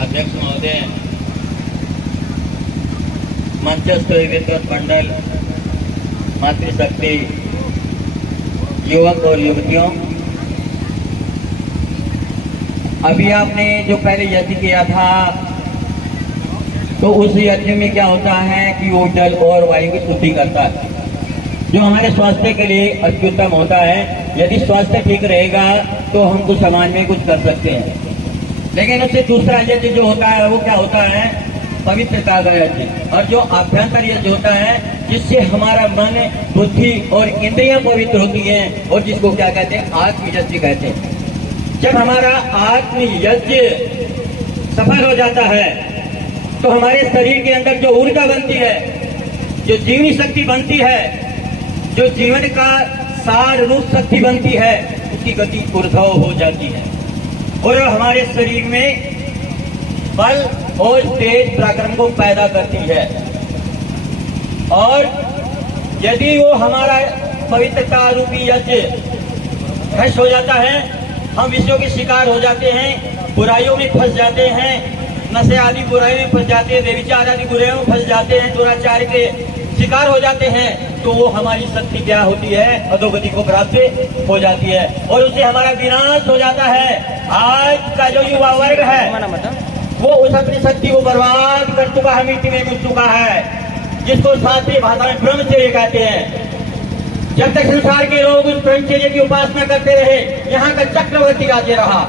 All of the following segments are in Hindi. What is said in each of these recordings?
अध्यक्ष महोदय, मंचस्थ विद्युत मंडल, मातृशक्ति, युवक और युवतियों, अभी आपने जो पहले यज्ञ किया था तो उस यज्ञ में क्या होता है कि वो जल और वायु की शुद्धि करता है, जो हमारे स्वास्थ्य के लिए अत्युत्तम होता है। यदि स्वास्थ्य ठीक रहेगा तो हम कुछ समाज में कुछ कर सकते हैं। लेकिन उससे दूसरा यज्ञ जो होता है वो क्या होता है? पवित्रता का यज्ञ। और जो आभ्यंतर यज्ञ होता है जिससे हमारा मन, बुद्धि और इंद्रियां पवित्र होती हैं, और जिसको क्या कहते हैं? आत्म यज्ञ कहते हैं। जब हमारा आत्म यज्ञ सफल हो जाता है तो हमारे शरीर के अंदर जो ऊर्जा बनती है, जो जीवनी शक्ति बनती है, जो जीवन का सार रूप शक्ति बनती है, उसकी गति ऊर्ध्व हो जाती है और हमारे शरीर में बल और तेज पराक्रम को पैदा करती है। और यदि वो हमारा पवित्रता रूपी यज्ञ भ्रष्ट हो जाता है, हम विषयों के शिकार हो जाते हैं, बुराइयों में फंस जाते हैं, नशे आदि बुराइयों में फंस जाते हैं, व्यभिचार आदि बुराइयों में फंस जाते हैं, दुराचार के शिकार हो जाते हैं, तो वो हमारी शक्ति क्या होती है? अधोगति को प्राप्त हो जाती है और उससे हमारा विनाश हो जाता है। आज का जो युवा वर्ग है वो उस अपनी शक्ति को बर्बाद कर चुका है, मिट्टी में मिल चुका है, जिसको शास्त्रीय भाषा में ब्रह्मचर्य कहते हैं। जब तक संसार के लोग उस ब्रह्मचर्य की उपासना करते रहे, यहाँ का चक्रवर्ती राज्य रहा।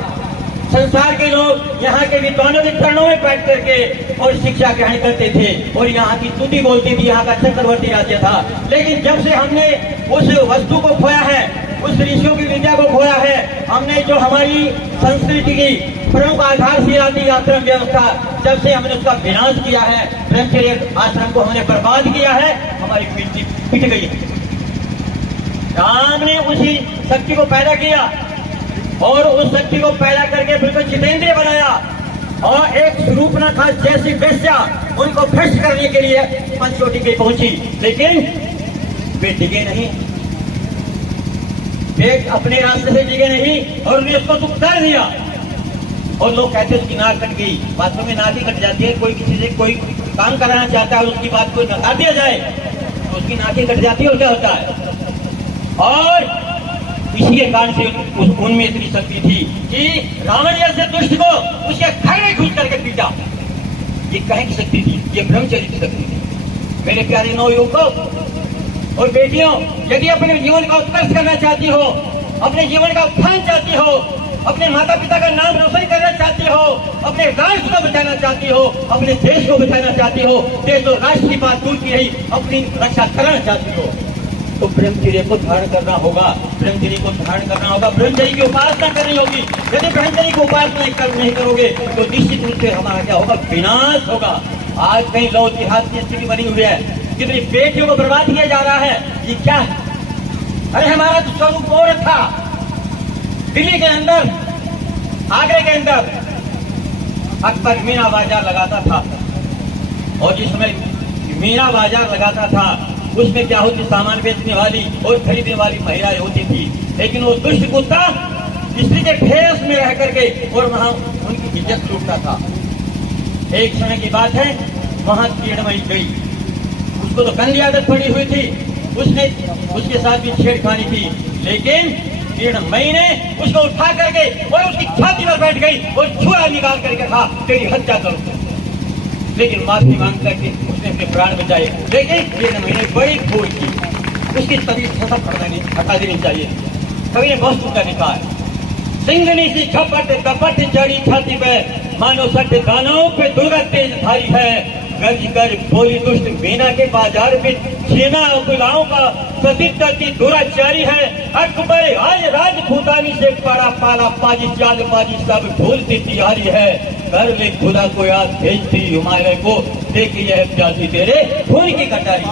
संसार के लोग यहाँ के विद्वानों के चरणों में बैठ करके और शिक्षा ग्रहण करते थे और यहाँ की स्तुति बोलती थी, यहाँ का चक्रवर्ती राज्य था। लेकिन जब से हमने उस वस्तु को खोया है, उस ऋषियों की विद्या को खोया है, हमने जो हमारी संस्कृति की प्रमुख आधारशिला थी आश्रम व्यवस्था, जब से हमने उसका विनाश किया है, ब्रह्मचर्य आश्रम को हमने बर्बाद किया है, हमारी मिट्टी पिट गई। राम ने उसी शक्ति को पैदा किया और उस शक्ति को पैदा करके बिल्कुल जितेंद्रिय बनाया और एक शूर्पणखा जैसी वेश्या उनको भ्रष्ट करने के लिए पंचवटी पे पहुंची, लेकिन वे टिके नहीं, वे अपने रास्ते से टिके नहीं और उन्हें उसको दुख कर दिया। और लोग कहते हैं उसकी नाक कट गई, वास्तव में नाक ही कट जाती है। कोई किसी से कोई काम कराना चाहता है, उसकी बात को नकार दिया जाए तो उसकी नाक ही कट जाती है और क्या होता है। और इसी के कारण से उनमें इतनी शक्ति थी कि रावण जैसे दुष्ट को उसके घर में घुस करके पीटा। ये कहे की शक्ति थी? ये ब्रह्मचर्य की शक्ति थी। मेरे प्यारे नवयुवकों और बेटियों, यदि अपने जीवन का उत्कर्ष करना चाहती हो, अपने जीवन का उत्थान चाहती हो, अपने माता पिता का नाम रोशन करना चाहती हो, अपने राष्ट्र को बचाना चाहती हो, अपने देश को बचाना चाहती हो, देश और राष्ट्र की बात दूर की रही, अपनी रक्षा करना चाहती हो, तो ब्रह्मचर्य को धारण करना होगा। ब्रह्मचर्य को धारण करना होगा, ब्रह्मचर्य की उपासना करनी होगी। यदि ब्रह्मचर्य की उपासना नहीं करोगे तो निश्चित रूप से हमारा क्या होगा? विनाश होगा। आज कहीं लौ जिहाद की स्थिति बनी हुई है, कितनी बेटियों को बर्बाद किया जा रहा है। ये क्या है? अरे हमारा तो स्वरूप और था। दिल्ली के अंदर, आगरे के अंदर अकबर मीना बाजार लगाता था और जिसमें मीना बाजार लगाता था उसमें क्या होती? सामान बेचने वाली और खरीदने वाली महिलाएं होती थी। लेकिन वो दुष्ट कुत्ता स्त्री के भेष में रह करके और वहां उनकी इज्जत लूटता था। एक समय की बात है, वहां किरणमयी गई, उसको तो गंदी आदत पड़ी हुई थी, उसने उसके साथ भी छेड़खानी की, लेकिन किरणमयी ने उसको उठा करके और उसकी छाती पर बैठ गई और छुरा निकाल करके कहा तेरी हत्या करो। लेकिन माफी मांग करके उसने अपने प्राण बचाए। लेकिन किरणमयी ने बड़ी भूल की, उसकी तबीयत हटा देनी चाहिए। कवि ने बहुत सुंदर लिखा है, सिंगनी सी झपट कपट चढ़ी छाती पे, मानो सट दानों पे दुर्गा तेज भारी है। गर्ज कर बोली दुष्ट मीना के बाजार में, सेना गुलाओं का प्रसिद्ध दुराचारी है। अकबर आज राजपूतानी से पड़ा पाला पाजी चालबाजी सब भूलती तैयारी है। कर ले खुदा को याद भेजती हिमालय को, देखी यह प्यासी तेरे खून की कटारी।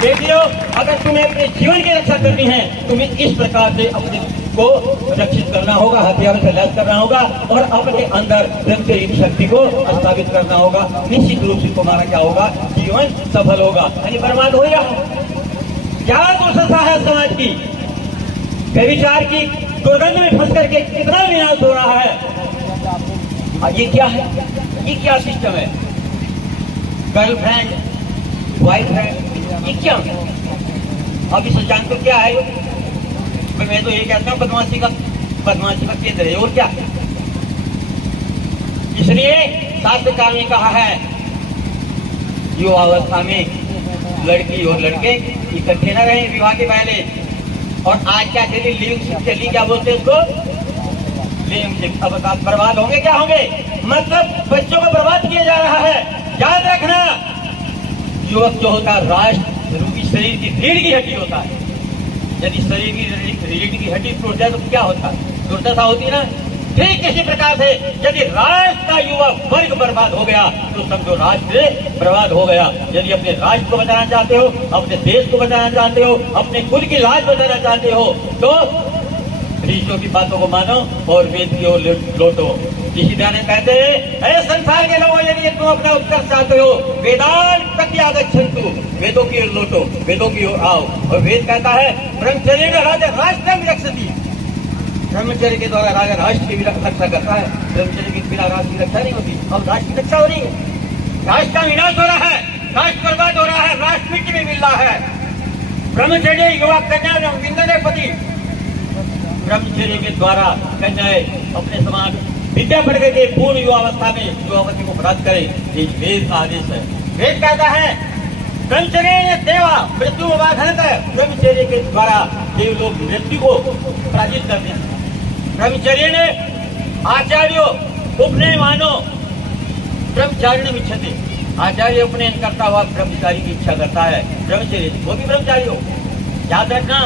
बेटियों, अगर तुम्हें अपने जीवन की रक्षा करनी है, तुम्हें इस प्रकार से अपने को रक्षित करना होगा, हथियारों से लैस करना होगा और अपने अंदर ब्रह्मचर्य की शक्ति को स्थापित करना होगा। निश्चित रूप से तुम्हारा क्या होगा? जीवन सफल होगा। यानी बर्बाद हो या क्या दुर्दशा है समाज की, व्यभिचार की दुर्गंध में फंस करके कितना विनाश हो रहा है। ये क्या है? ये क्या सिस्टम है? गर्लफ्रेंड, बॉयफ्रेंड, ये क्या है? अब इसे जानते हो क्या है? भाई मैं तो ये कहता हूँ बदमाशी का केंद्र है, और क्या? इसलिए शास्त्रकार ने कहा है युवावस्था में लड़की और लड़के इकट्ठे न रहें विवाह के पहले। और आज क्या चली लिविंग चली, क्या बोलते हैं उसको, लिविंग। अब आप बर्बाद होंगे, क्या होंगे? मतलब बच्चों को बर्बाद किया जा रहा है। याद रखना, युवक जो होता है राष्ट्र रूपी शरीर की रीढ़ की हड्डी होता है। यदि शरीर की रीढ़ की हड्डी टूट जाए तो क्या होता है? दुर्दशा होती है ना। ठीक इसी प्रकार से यदि राष्ट्र का युवा वर्ग बर्बाद हो गया तो समझो राष्ट्र बर्बाद हो गया। यदि अपने राष्ट्र को बचाना चाहते हो, अपने देश को बचाना चाहते हो, अपने कुल की लाज बचाना चाहते हो तो ऋषियों की बातों को मानो और वेद की ओर लौटो। इसी तरह कहते हैं, अरे संसार के लोगों, यदि तुम अपना उत्कर्ष चाहते हो वेदांत प्रत्यागच्छन्तु, वेदों की ओर लौटो, वेदों की ओर आओ। और वेद कहता है ब्रह्मचर्य राष्ट्रम रक्षति, ब्रह्मचर्य के द्वारा राजा राष्ट्र की भी रक्षा करता है। ब्रह्मचर्य के बिना राष्ट्र की रक्षा नहीं होती। अब राष्ट्र की रक्षा हो रही है, राष्ट्र का विनाश हो रहा है, राष्ट्र बर्बाद हो रहा है, राष्ट्र मिट्टी में मिल रहा है। ब्रह्मचर्य युवा कन्या विंदपति, ब्रह्मचर्य के द्वारा कन्याएं अपने समान विद्या पढ़ करके पूर्ण युवावस्था में युवावती को प्राप्त करे। ये वेद का आदेश है। वेद कहता है ब्रह्मचर्य देवा मृत्यु बाधनत, ब्रह्मचर्य के द्वारा देव लोग मृत्यु को पराजित करते हैं। ब्रह्मचर्य ने आचार्यों उपनयमानो ब्रह्मचारी मिच्छते, आचार्य उपनयन करता हुआ ब्रह्मचारी की इच्छा करता है। ब्रह्मचर्य वो भी ब्रह्मचारी हो। याद रखना,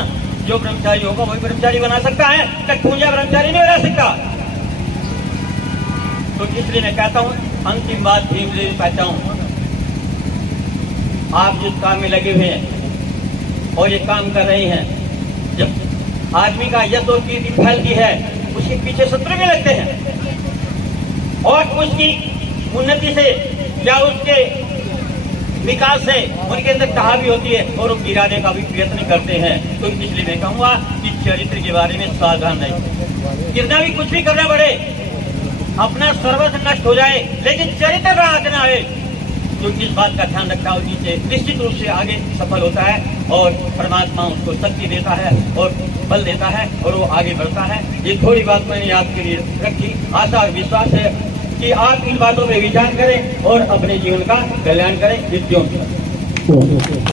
जो ब्रह्मचारी होगा वही ब्रह्मचारी बना सकता है, टटपूंजा ब्रह्मचारी नहीं बना सकता। तो इसलिए मैं कहता हूँ, अंतिम बात भीमदेव कहता हूँ, आप जिस काम में लगे हुए हैं और ये काम कर रहे हैं, जब आदमी का यश और कीर्ति फैलती है उसके पीछे शत्रु भी लगते हैं और उसकी उन्नति से या उसके विकास से उनके अंदर कहा भी होती है और वो गिराने का भी प्रयत्न करते हैं। तो इसलिए मैं कहूँगा कि चरित्र के बारे में सावधान रहे। कितना भी कुछ भी करना पड़े, अपना सर्वस्व नष्ट हो जाए, लेकिन चरित्र राज न आए, तो इस बात का ध्यान रखना उसी से निश्चित रूप से आगे सफल होता है और परमात्मा उसको शक्ति देता है और बल देता है और वो आगे बढ़ता है। ये थोड़ी बात मैंने आपके लिए रखी। आशा और विश्वास है कि आप इन बातों पर विचार करें और अपने जीवन का कल्याण करें।